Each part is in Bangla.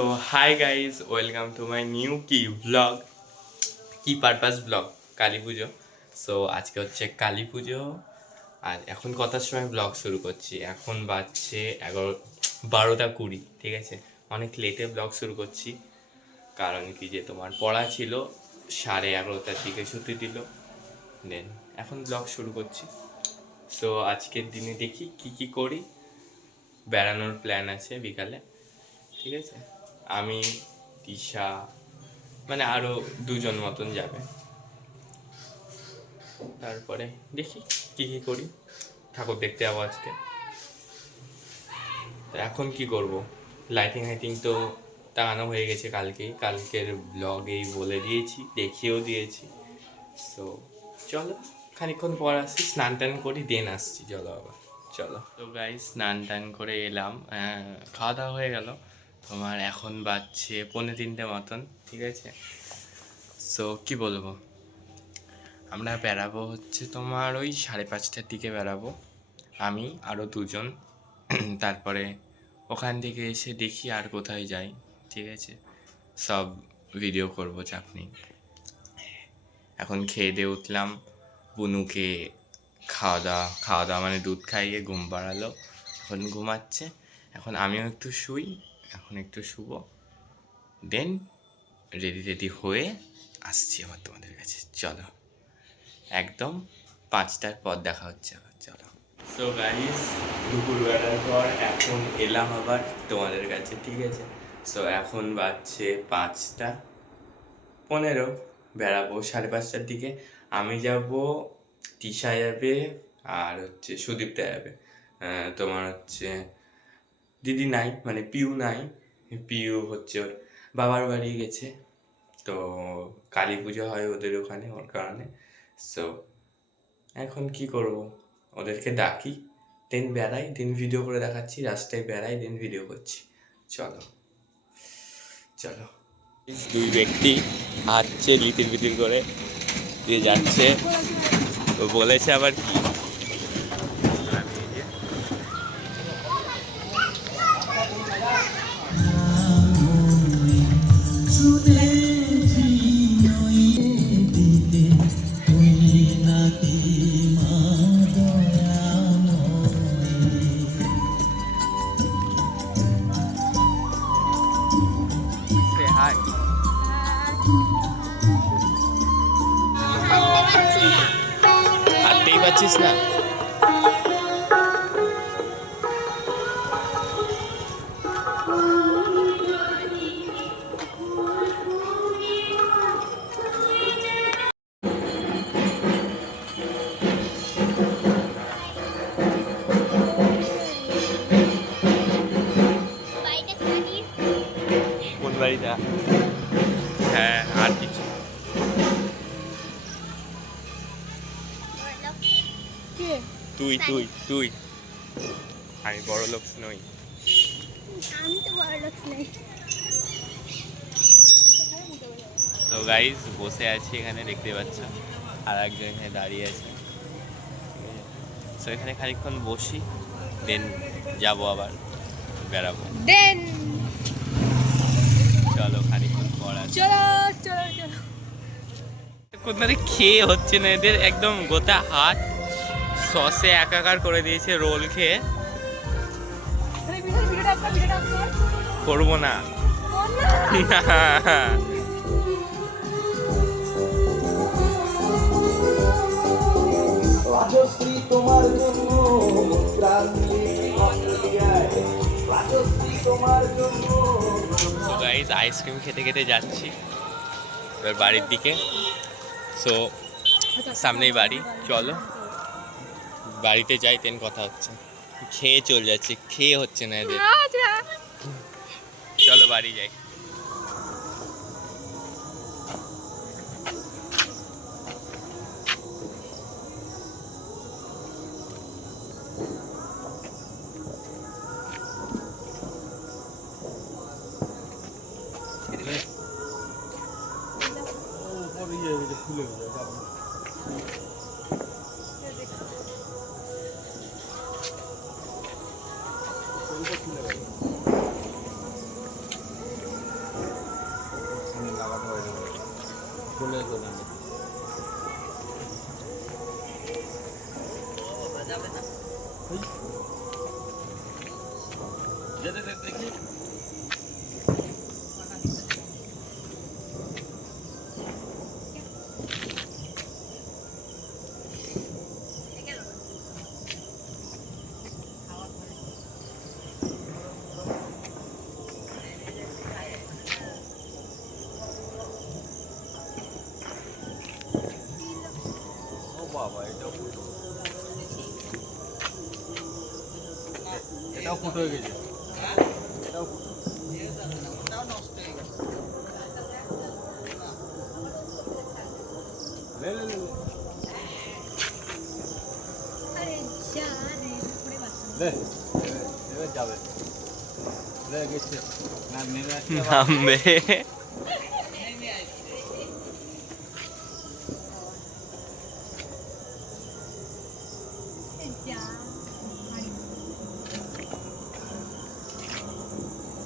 তো hi guys, welcome to my new blog, কি পারপাস ব্লগ, কালী পুজো। সো আজকে হচ্ছে কালী পুজো, আর এখন কটার সময় ব্লগ শুরু করছি? এখন বাজছে 12:20, ঠিক আছে। অনেক লেটে ব্লগ শুরু করছি, কারণ কি যে তোমার পড়া ছিল, 11:30টার দিকে ছুটি দিল, দেন এখন ব্লগ শুরু করছি। সো আজকের দিনে দেখি কি করি। বেড়ানোর প্ল্যান আছে বিকালে, ঠিক আছে। আমি, তিশা, মানে আরও দুজন মতন যাবে। তারপরে দেখি কি করি। ঠাকুর দেখতে যাবো আজকে। তো এখন কি করব, লাইটিং তো টাঙানো হয়ে গেছে কালকের ব্লগেই বলে দিয়েছি, দেখিয়েও দিয়েছি। সো চলো খানিকক্ষণ পর আসি, স্নান টান করি, দেন আসছি। চলো আবার, চলো। তো গাইস, স্নান টান করে এলাম, খাওয়া দাওয়া হয়ে গেল। তোমার এখন বাজছে 2:45 মতন, ঠিক আছে। সো কি বলবো, আমরা বেড়াবো হচ্ছে তোমার ওই 5:30টার দিকে বেড়াবো, আমি আরও দুজন। তারপরে ওখান থেকে এসে দেখি আর কোথায় যাই, ঠিক আছে। সব ভিডিও করবো, চাপ নেই। এখন খেয়ে দিয়ে উঠলাম, বুনুকে খাওয়া দাওয়া মানে দুধ খাইয়ে ঘুম পাড়ালো, এখন ঘুমাচ্ছে। এখন আমিও একটু শুই, এখন একটু শুবো, দেন রেডি হয়ে আসছি আবার তোমাদের কাছে। চলো, একদম 5টার পর দেখা হচ্ছে আবার, চলো। সো গাইস, দুপুরবেলার পর এখন এলাম আবার তোমাদের কাছে, ঠিক আছে। সো এখন বাজছে 5:15, বেড়াবো 5:30টার দিকে। আমি যাব, তিশা যাবে, আর হচ্ছে সুদীপটা যাবে। তোমার হচ্ছে দিদি নাই, মানে পিউ নাই। পিউ হচ্ছে ওর বাবার বাড়ি গেছে, তো কালী পুজো হয় ওদের ওখানে, ওর কারণে। সো এখন কি করব, ওদেরকে ডাকি, দেন বেড়াই, দেন ভিডিও করে দেখাচ্ছি। রাস্তায় বেড়াই, দেন ভিডিও করছি। চলো চলো। দুই ব্যক্তি হাঁটছে লিতির বিতির করে দিয়ে যাচ্ছে, তো বলেছে আবার কি, হাই, হাঁটতেই পারছিস না? কোন বাড়িটা? হ্যাঁ, আর কিছু তুই তুই তুই আমি বড় লোক নই। তো গাইস, বসে আছি এখানে, দেখতে পাচ্ছ, আর একজন এখানে দাঁড়িয়ে আছে। তো এখানে খানিকক্ষণ বসি, দেন যাবো আবার বেড়াবো। দেন চলো খানিকক্ষণ পর আসি। চলো চলো চলো। কোথায় খেয়ে হচ্ছে না এদের, একদম গোটা হাত সসে একাকার করে দিয়েছে রোল খেয়ে। করবো না। রাজশ্রী তোমার জন্য রাজশ্রী তোমার জন্য। সো গাইস, আইসক্রিম খেতে খেতে যাচ্ছি এবার বাড়ির দিকে। সো সামনেই বাড়ি, চলো বাড়িতে যাই, তেন কথা হচ্ছে। খেয়ে চলে যাচ্ছে, খেয়ে হচ্ছে না এদের। চলো বাড়ি যাই। চলে যেতে যেতে দেখি বাবা এটাও ফুটো এটাও ফুটো হয়ে গেছে এটাও ফুটো লে লে লে লে এবার যাবে লে গেছে না নেমে আসছে নামবে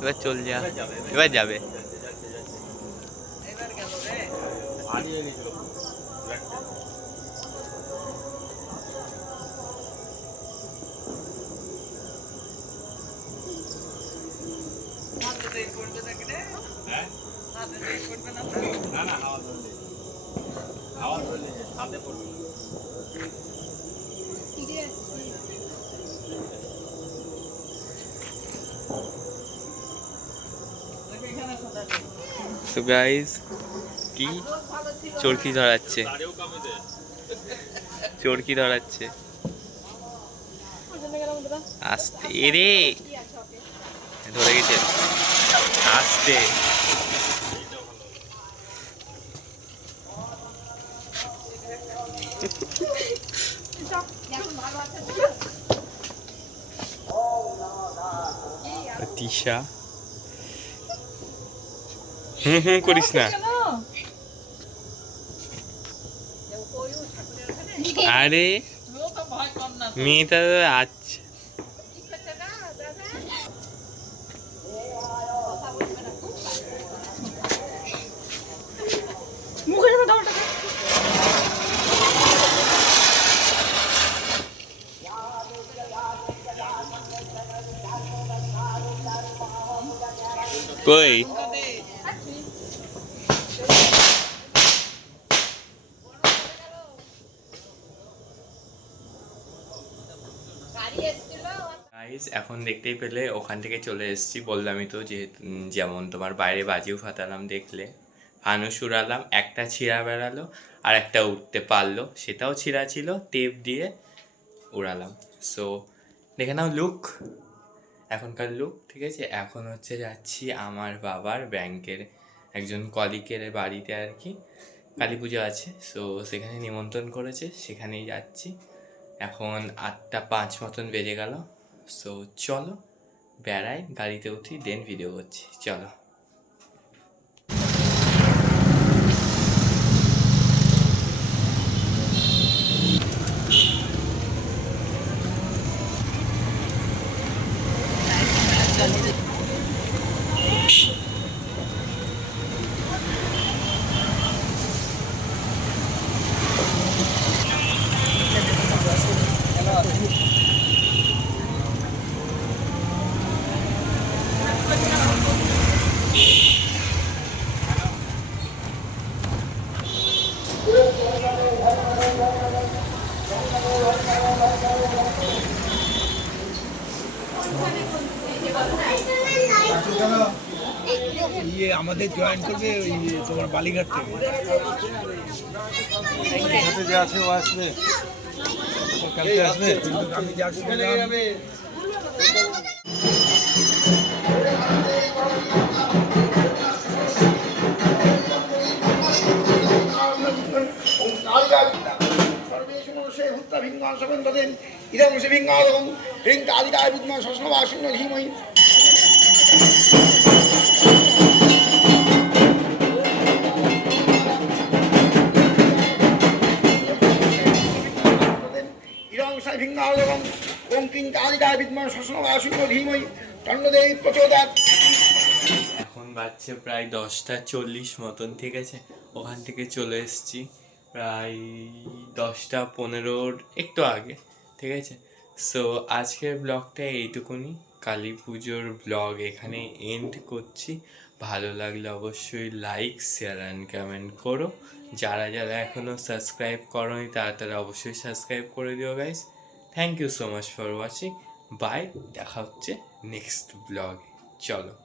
এবার চল যা এবার যাবে হারিয়ে গেছিল হ্যাঁ না না হাওয়া ধরলে হাতে পড়বে সো গাইস কি চরকি ধরাচ্ছে চরকি ধরাচ্ছে আস্তে রে ধরে গেছে আস্তে তিশা হুম করিস না আরে মেয়েটা আচ্ছা কই গাইস এখন দেখতেই পেলে ওখান থেকে চলে এসেছি বললামই তো যে যেমন তোমার বাইরে বাজিও ফাটালাম দেখলে ফানুস উড়ালাম একটা ছিঁড়া বেড়ালো আর একটা উঠতে পারলো সেটাও ছিঁড়া ছিল টেপ দিয়ে উড়ালাম সো দেখে নাও লুক এখনকার লুক ঠিক আছে এখন হচ্ছে যাচ্ছি আমার বাবার ব্যাংকের একজন কলিগের বাড়িতে আর কি কালী পুজো আছে সো সেখানে নিমন্ত্রণ করেছে সেখানেই যাচ্ছি এখন 8:05 মতন বেজে গেল সো চলো বেড়াই গাড়িতে উঠি দেন ভিডিও করছি চলো ইয়ে আমাদের জয়েন করবে ওই তোমার বালিঘাট থেকে যে আছে ও আসবে কালকে আসবে কিন্তু আমি যা শুনলাম সর্বেষু মনুষ্যে ভূত্তা ভিঙ্গান সকন্দদেন ইদং সে ভিঙ্গাদং হ্রিং কালিকায় বিদ্যমান শস্নবাসিন্য ধীমহি ইদং সে ভিঙ্গাদং ওং কিং কালিকায় বিদ্যমান শস্নবাসিন্য ধীমহি তন্নদেবী প্রচোদয়াৎ এখন বাজছে প্রায় 10:40 মতন, ঠিক আছে। ওখান থেকে চলে এসেছি প্রায় 10:15 একটু আগে, ঠিক আছে। সো আজকের ব্লগটা এইটুকুনি, কালী পুজোর ব্লগ এখানে এন্ড করছি। ভালো লাগলে অবশ্যই লাইক, শেয়ার অ্যান্ড কমেন্ট করো। যারা যারা এখনও সাবস্ক্রাইব করোনি তারা তারা অবশ্যই সাবস্ক্রাইব করে দিও guys. Thank you so much for watching. Bye, দেখা হচ্ছে নেক্সট ব্লগে। চলো।